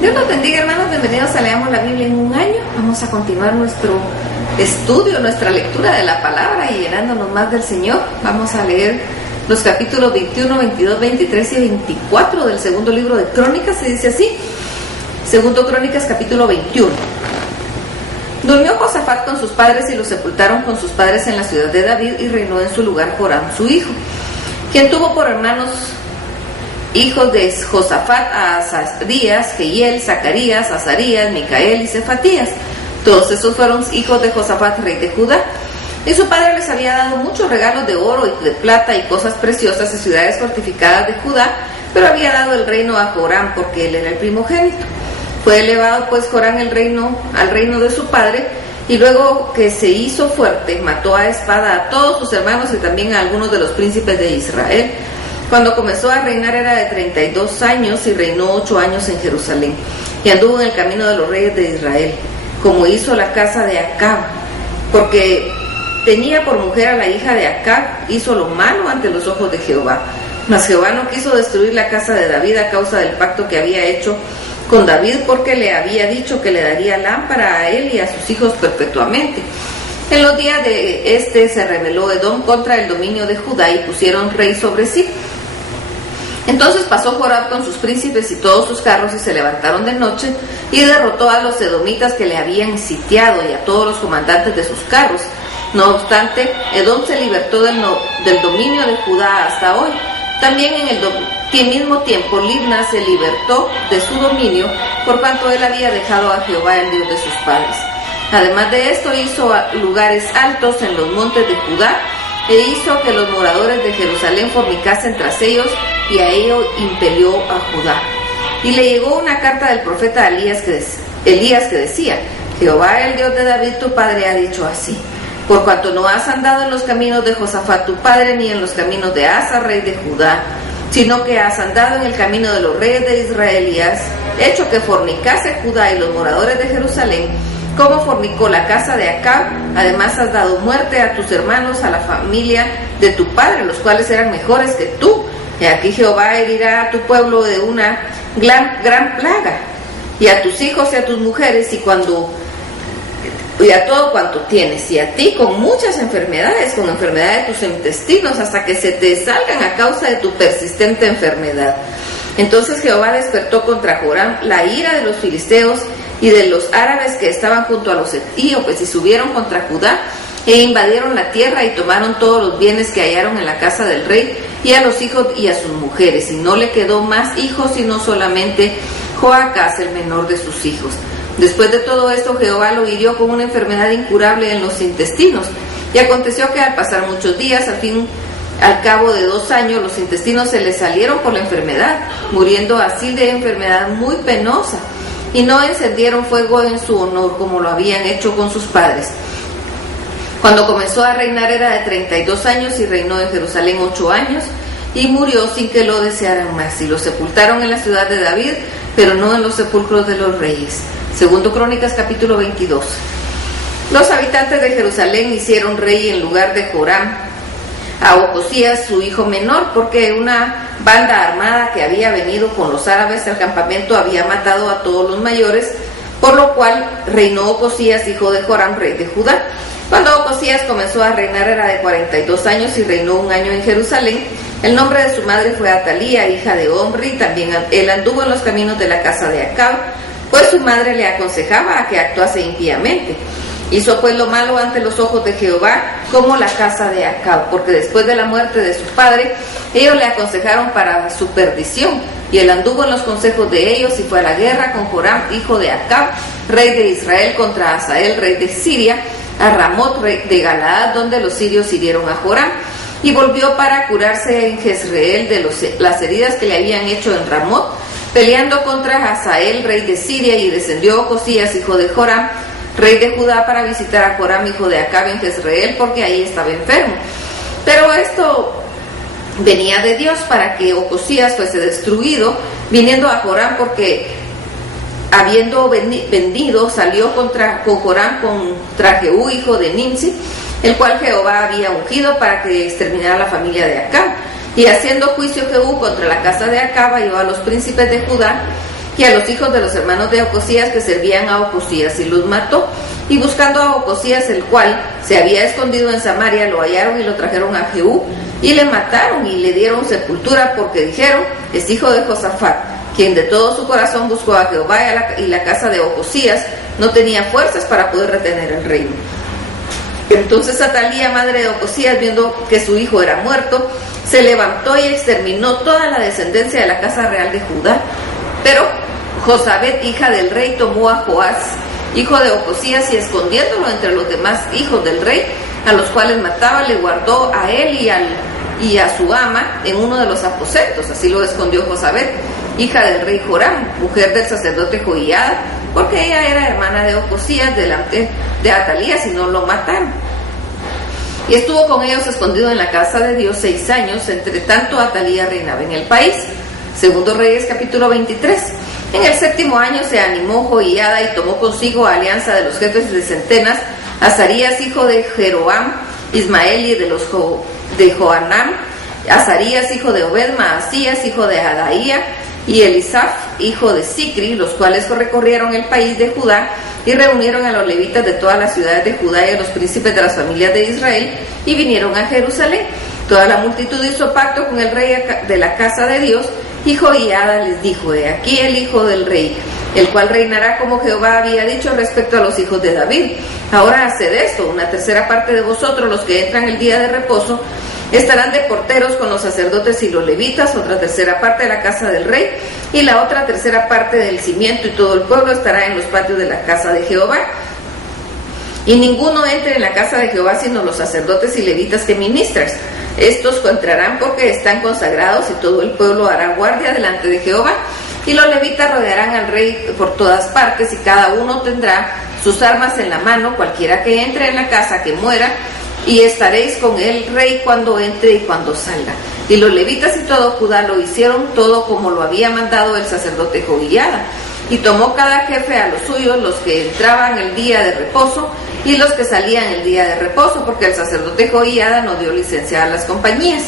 Dios nos bendiga, hermanos, bienvenidos a Leamos la Biblia en un año. Vamos a continuar nuestro estudio, nuestra lectura de la palabra y llenándonos más del Señor. Vamos a leer los capítulos 21, 22, 23 y 24 del segundo libro de Crónicas, se dice así. Segundo Crónicas, capítulo 21. Durmió Josafat con sus padres y lo sepultaron con sus padres en la ciudad de David, y reinó en su lugar Joram su hijo, quien tuvo por hermanos hijos de Josafat a Azarías, Jehiel, Zacarías, Azarías, Micael y Cefatías. Todos esos fueron hijos de Josafat, rey de Judá. Y su padre les había dado muchos regalos de oro y de plata y cosas preciosas y ciudades fortificadas de Judá, pero había dado el reino a Joram porque él era el primogénito. Fue elevado pues Joram al reino de su padre, y luego que se hizo fuerte, mató a espada a todos sus hermanos y también a algunos de los príncipes de Israel. Cuando comenzó a reinar era de 32 años y reinó 8 años en Jerusalén, y anduvo en el camino de los reyes de Israel, como hizo la casa de Acab, porque tenía por mujer a la hija de Acab. Hizo lo malo ante los ojos de Jehová. Mas Jehová no quiso destruir la casa de David a causa del pacto que había hecho con David, porque le había dicho que le daría lámpara a él y a sus hijos perpetuamente. En los días de se rebeló Edom contra el dominio de Judá y pusieron rey sobre sí. Entonces pasó Joram con sus príncipes y todos sus carros y se levantaron de noche y derrotó a los edomitas que le habían sitiado y a todos los comandantes de sus carros. No obstante, Edom se libertó del dominio de Judá hasta hoy. También en el mismo tiempo Libna se libertó de su dominio, por cuanto él había dejado a Jehová, el Dios de sus padres. Además de esto, hizo lugares altos en los montes de Judá, e hizo que los moradores de Jerusalén fornicasen tras ellos, y a ello impelió a Judá. Y le llegó una carta del profeta Elías que decía: Jehová, el Dios de David tu padre, ha dicho así: por cuanto no has andado en los caminos de Josafat tu padre, ni en los caminos de Asa, rey de Judá, sino que has andado en el camino de los reyes de Israel, y has hecho que fornicase Judá y los moradores de Jerusalén, como fornicó la casa de Acab. Además has dado muerte a tus hermanos, a la familia de tu padre, los cuales eran mejores que tú. Y aquí Jehová herirá a tu pueblo de una gran plaga, y a tus hijos y a tus mujeres, y a todo cuanto tienes, y a ti con muchas enfermedades, con enfermedad de tus intestinos, hasta que se te salgan a causa de tu persistente enfermedad. Entonces Jehová despertó contra Joram la ira de los filisteos y de los árabes que estaban junto a los etíopes, y subieron contra Judá e invadieron la tierra y tomaron todos los bienes que hallaron en la casa del rey, y a los hijos y a sus mujeres, y no le quedó más hijos sino solamente Joacás, el menor de sus hijos. Después de todo esto, Jehová lo hirió con una enfermedad incurable en los intestinos, y aconteció que al pasar muchos días, al cabo de 2 años, los intestinos se le salieron por la enfermedad, muriendo así de enfermedad muy penosa, y no encendieron fuego en su honor como lo habían hecho con sus padres. Cuando comenzó a reinar era de 32 años y reinó en Jerusalén 8 años, y murió sin que lo desearan más, y lo sepultaron en la ciudad de David, pero no en los sepulcros de los reyes. Segundo Crónicas, capítulo 22. Los habitantes de Jerusalén hicieron rey en lugar de Joram a Ocosías, su hijo menor, porque una banda armada que había venido con los árabes al campamento había matado a todos los mayores, por lo cual reinó Ocosías, hijo de Joram, rey de Judá. Cuando Ocosías comenzó a reinar era de 42 años y reinó 1 año en Jerusalén. El nombre de su madre fue Atalía, hija de Omri. También él anduvo en los caminos de la casa de Acab, pues su madre le aconsejaba a que actuase impíamente. Hizo pues lo malo ante los ojos de Jehová, como la casa de Acab, porque después de la muerte de su padre, ellos le aconsejaron para su perdición, y él anduvo en los consejos de ellos y fue a la guerra con Joram, hijo de Acab, rey de Israel, contra Hazael, rey de Siria, a Ramot, rey de Galaad, donde los sirios hirieron a Joram, y volvió para curarse en Jezreel de las heridas que le habían hecho en Ramot, peleando contra Hazael, rey de Siria, y descendió Ocosías, hijo de Joram, rey de Judá, para visitar a Joram, hijo de Acab, en Jezreel, porque ahí estaba enfermo. Pero esto venía de Dios, para que Ocosías fuese destruido, viniendo a Joram, porque habiendo vendido, salió con Joram contra Jehú, hijo de Nimsi, el cual Jehová había ungido para que exterminara la familia de Acab. Y haciendo juicio Jehú contra la casa de Acab, halló a los príncipes de Judá y a los hijos de los hermanos de Ocosías que servían a Ocosías, y los mató. Y buscando a Ocosías, el cual se había escondido en Samaria, lo hallaron y lo trajeron a Jehú, y le mataron y le dieron sepultura, porque dijeron: es hijo de Josafat, quien de todo su corazón buscó a Jehová, y la casa de Ocosías no tenía fuerzas para poder retener el reino. Entonces Atalía, madre de Ocosías, viendo que su hijo era muerto, se levantó y exterminó toda la descendencia de la casa real de Judá. Pero Josabet, hija del rey, tomó a Joás, hijo de Ocosías, y escondiéndolo entre los demás hijos del rey, a los cuales mataba, le guardó a él y a su ama en uno de los aposentos. Así lo escondió Josabet, hija del rey Joram, mujer del sacerdote Joiada, porque ella era hermana de Ocosías, delante de Atalías, y no lo mataron. Y estuvo con ellos escondido en la casa de Dios 6 años, entre tanto Atalía reinaba en el país. Segundo Reyes capítulo 23. En el 7º año se animó Joiada y tomó consigo a alianza de los jefes de centenas, Azarías hijo de Jeroam, Ismaeli de Joanam, Azarías hijo de Obed, Maasías hijo de Adaía, y Elisaf hijo de Sicri, los cuales recorrieron el país de Judá y reunieron a los levitas de todas las ciudades de Judá y a los príncipes de las familias de Israel, y vinieron a Jerusalén. Toda la multitud hizo pacto con el rey de la casa de Dios, y Joiada les dijo: he aquí el hijo del rey, el cual reinará como Jehová había dicho respecto a los hijos de David. Ahora haced esto: una tercera parte de vosotros, los que entran el día de reposo, estarán de porteros con los sacerdotes y los levitas, otra tercera parte de la casa del rey, y la otra tercera parte del cimiento, y todo el pueblo estará en los patios de la casa de Jehová. Y ninguno entre en la casa de Jehová sino los sacerdotes y levitas que ministran. Estos entrarán porque están consagrados, y todo el pueblo hará guardia delante de Jehová. Y los levitas rodearán al rey por todas partes, y cada uno tendrá sus armas en la mano, cualquiera que entre en la casa que muera, y estaréis con el rey cuando entre y cuando salga. Y los levitas y todo Judá lo hicieron todo como lo había mandado el sacerdote Joiada. Y tomó cada jefe a los suyos, los que entraban el día de reposo y los que salían el día de reposo, porque el sacerdote Joiada no dio licencia a las compañías.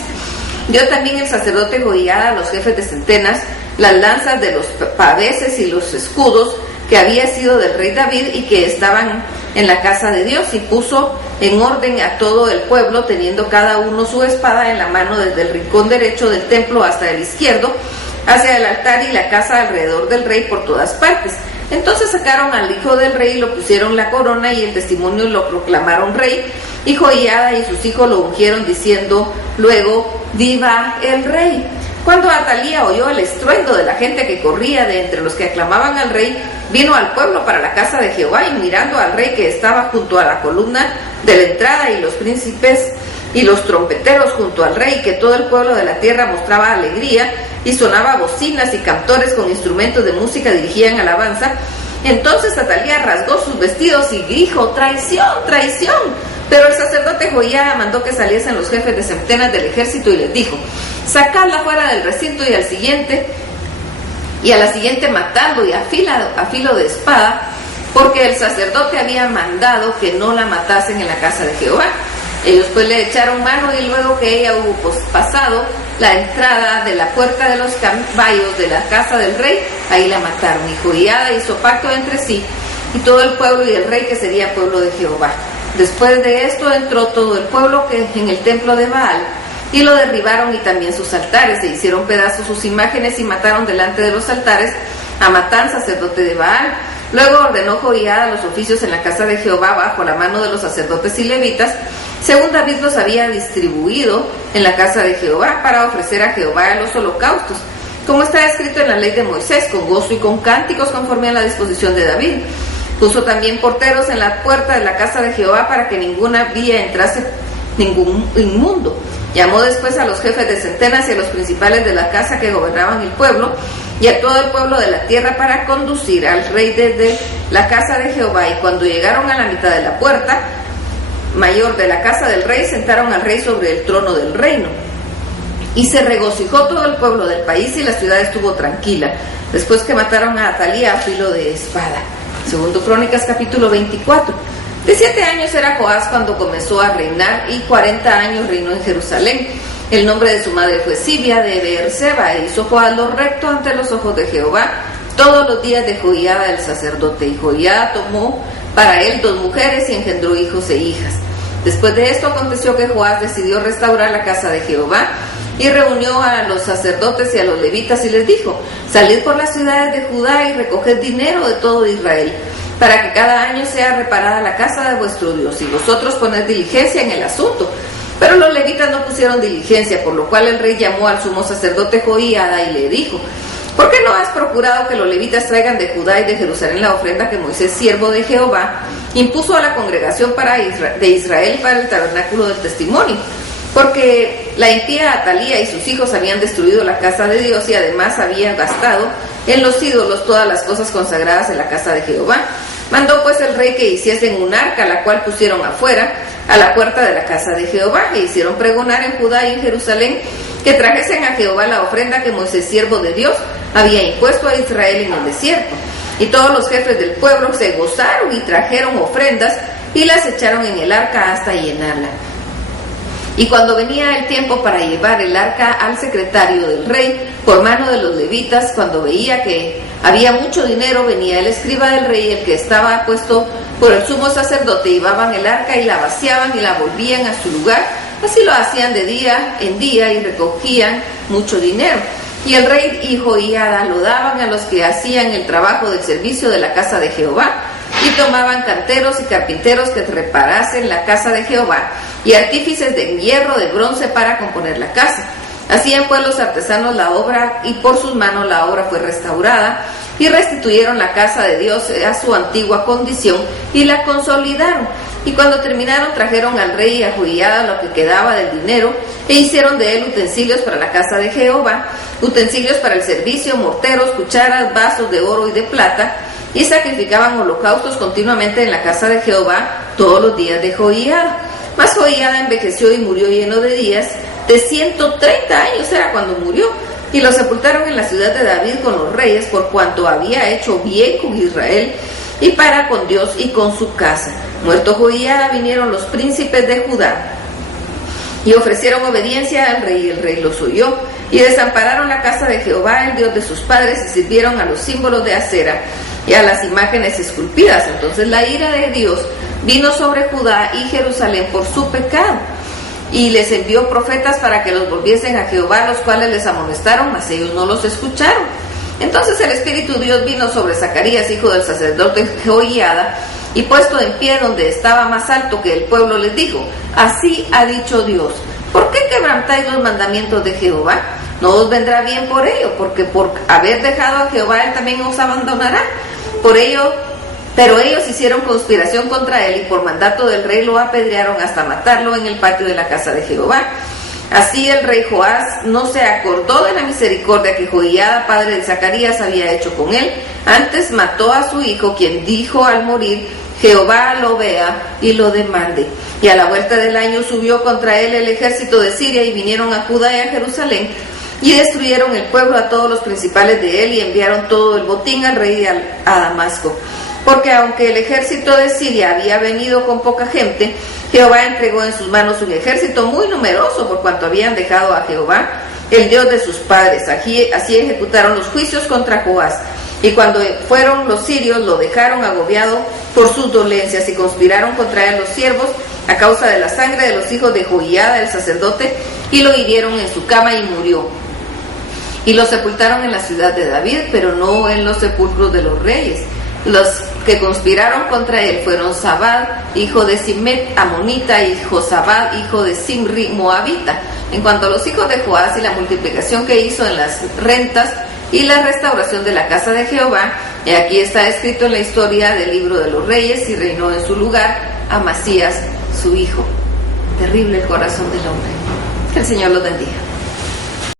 Dio también el sacerdote Joiada a los jefes de centenas las lanzas de los paveses y los escudos que había sido del rey David y que estaban en la casa de Dios, y puso en orden a todo el pueblo, teniendo cada uno su espada en la mano, desde el rincón derecho del templo hasta el izquierdo, hacia el altar y la casa alrededor del rey por todas partes. Entonces sacaron al hijo del rey y lo pusieron la corona y el testimonio, y lo proclamaron rey, y Joiada y sus hijos lo ungieron, diciendo luego: viva el rey. Cuando Atalía oyó el estruendo de la gente que corría de entre los que aclamaban al rey, vino al pueblo para la casa de Jehová, y mirando al rey que estaba junto a la columna de la entrada, y los príncipes y los trompeteros junto al rey, que todo el pueblo de la tierra mostraba alegría, y sonaba bocinas y cantores con instrumentos de música dirigían alabanza. Entonces Atalía rasgó sus vestidos y dijo: traición, traición. Pero el sacerdote Joiada mandó que saliesen los jefes de centenas del ejército, y les dijo: sacadla fuera del recinto, y a la siguiente matadlo y a filo de espada, porque el sacerdote había mandado que no la matasen en la casa de Jehová. Ellos pues le echaron mano, y luego que ella hubo pasado la entrada de la puerta de los caballos de la casa del rey, ahí la mataron. Y Joiada hizo pacto entre sí y todo el pueblo y el rey, que sería pueblo de Jehová. Después de esto entró todo el pueblo en el templo de Baal, y lo derribaron, y también sus altares, e hicieron pedazos sus imágenes, y mataron delante de los altares a Matán, sacerdote de Baal. Luego ordenó Joiada los oficios en la casa de Jehová bajo la mano de los sacerdotes y levitas, según David los había distribuido en la casa de Jehová, para ofrecer a Jehová los holocaustos, como está escrito en la ley de Moisés, con gozo y con cánticos, conforme a la disposición de David. Puso también porteros en la puerta de la casa de Jehová, para que ninguna vía entrase ningún inmundo. Llamó después a los jefes de centenas y a los principales de la casa que gobernaban el pueblo, y a todo el pueblo de la tierra, para conducir al rey desde la casa de Jehová. Y cuando llegaron a la mitad de la puerta mayor de la casa del rey, sentaron al rey sobre el trono del reino. Y se regocijó todo el pueblo del país, y la ciudad estuvo tranquila, después que mataron a Atalía a filo de espada. Segundo Crónicas capítulo 24. 17 años era Joás cuando comenzó a reinar, y 40 años reinó en Jerusalén. El nombre de su madre fue Sibia de Beerseba, e hizo Joás lo recto ante los ojos de Jehová, todos los días de Joiada el sacerdote. Y Joiada tomó para él 2 mujeres y engendró hijos e hijas. Después de esto aconteció que Joás decidió restaurar la casa de Jehová y reunió a los sacerdotes y a los levitas y les dijo: salid por las ciudades de Judá y recoged dinero de todo Israel, para que cada año sea reparada la casa de vuestro Dios, y vosotros poned diligencia en el asunto. Pero los levitas no pusieron diligencia, por lo cual el rey llamó al sumo sacerdote Joiada y le dijo: ¿por qué no has procurado que los levitas traigan de Judá y de Jerusalén la ofrenda que Moisés, siervo de Jehová, impuso a la congregación de Israel y para el tabernáculo del testimonio? Porque la impía Atalía y sus hijos habían destruido la casa de Dios y además habían gastado en los ídolos todas las cosas consagradas en la casa de Jehová. Mandó pues el rey que hiciesen un arca, la cual pusieron afuera, a la puerta de la casa de Jehová, e hicieron pregonar en Judá y en Jerusalén que trajesen a Jehová la ofrenda que Moisés, siervo de Dios, había impuesto a Israel en el desierto. Y todos los jefes del pueblo se gozaron y trajeron ofrendas y las echaron en el arca hasta llenarla. Y cuando venía el tiempo para llevar el arca al secretario del rey, por mano de los levitas, cuando veía que había mucho dinero, venía el escriba del rey, el que estaba puesto por el sumo sacerdote, llevaban el arca y la vaciaban y la volvían a su lugar. Así lo hacían de día en día y recogían mucho dinero. Y el rey y Joiada lo daban a los que hacían el trabajo del servicio de la casa de Jehová, y tomaban canteros y carpinteros que reparasen la casa de Jehová, y artífices de hierro, de bronce para componer la casa. Hacían pues los artesanos la obra, y por sus manos la obra fue restaurada, y restituyeron la casa de Dios a su antigua condición, y la consolidaron. Y cuando terminaron, trajeron al rey y a Joiada lo que quedaba del dinero, e hicieron de él utensilios para la casa de Jehová, utensilios para el servicio, morteros, cucharas, vasos de oro y de plata, y sacrificaban holocaustos continuamente en la casa de Jehová todos los días de Joiada. Mas Joiada envejeció y murió lleno de días, de 130 años era cuando murió, y lo sepultaron en la ciudad de David con los reyes, por cuanto había hecho bien con Israel y para con Dios y con su casa. Muerto Joiada, vinieron los príncipes de Judá y ofrecieron obediencia al rey, y el rey los oyó, y desampararon la casa de Jehová, el Dios de sus padres, y sirvieron a los símbolos de acera y a las imágenes esculpidas. Entonces la ira de Dios vino sobre Judá y Jerusalén por su pecado, y les envió profetas para que los volviesen a Jehová, los cuales les amonestaron, mas ellos no los escucharon. Entonces el Espíritu de Dios vino sobre Zacarías, hijo del sacerdote Joiada, y puesto en pie donde estaba más alto que el pueblo, les dijo: así ha dicho Dios, ¿por qué quebrantáis los mandamientos de Jehová? No os vendrá bien por ello, porque por haber dejado a Jehová, él también os abandonará. Pero ellos hicieron conspiración contra él, y por mandato del rey lo apedrearon hasta matarlo en el patio de la casa de Jehová. Así el rey Joás no se acordó de la misericordia que Joiada, padre de Zacarías, había hecho con él. Antes mató a su hijo, quien dijo al morir: Jehová lo vea y lo demande. Y a la vuelta del año subió contra él el ejército de Siria, y vinieron a Judá y a Jerusalén, y destruyeron el pueblo, a todos los principales de él, y enviaron todo el botín al rey a Damasco. Porque aunque el ejército de Siria había venido con poca gente, Jehová entregó en sus manos un ejército muy numeroso, por cuanto habían dejado a Jehová, el Dios de sus padres. Así ejecutaron los juicios contra Joás. Y cuando fueron los sirios, lo dejaron agobiado por sus dolencias, y conspiraron contra él los siervos a causa de la sangre de los hijos de Joiada el sacerdote, y lo hirieron en su cama y murió. Y lo sepultaron en la ciudad de David, pero no en los sepulcros de los reyes. Los que conspiraron contra él fueron Zabad, hijo de Simet, amonita, y Josabad, hijo de Simri, moabita. En cuanto a los hijos de Joás y la multiplicación que hizo en las rentas y la restauración de la casa de Jehová, y aquí está escrito en la historia del libro de los reyes, y reinó en su lugar Amasías, su hijo. Terrible el corazón del hombre. Que el Señor los bendiga.